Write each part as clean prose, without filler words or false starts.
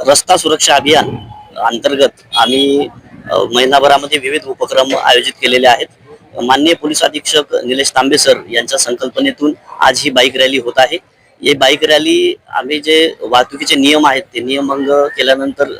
रस्ता सुरक्षा अभियान अंतर्गत आम्ही महिनाभरामध्ये विविध उपक्रम आयोजित केलेले आहेत. माननीय पोलीस अधीक्षक निलेश तांबे सर यांच्या संकल्पनेतून आज ही बाईक रॅली होत आहे. ही बाईक रॅली आम्ही जे वाहतुकीचे नियम आहेत ते नियमभंग केल्यानंतर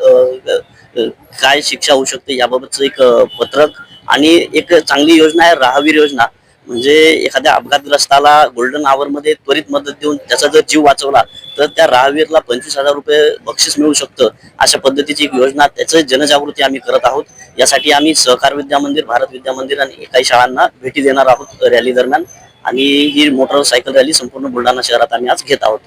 काय शिक्षा होऊ शकते याबाबतचं एक पत्रक आणि एक चांगली योजना आहे राहवीर योजना. म्हणजे एखाद्या अपघातग्रस्ताला गोल्डन आवर मध्ये त्वरित मदत देऊन त्याचा जर जीव वाचवला तर त्या राहवीरला 25,000 रुपये बक्षीस मिळू शकतं. अशा पद्धतीची एक योजना त्याचं जनजागृती आम्ही करत आहोत. यासाठी आम्ही सहकार विद्या मंदिर, भारत विद्या मंदिर आणि काही शाळांना भेटी देणार आहोत रॅली दरम्यान. आणि ही मोटरसायकल रॅली संपूर्ण बुलढाणा शहरात आम्ही आज घेत आहोत.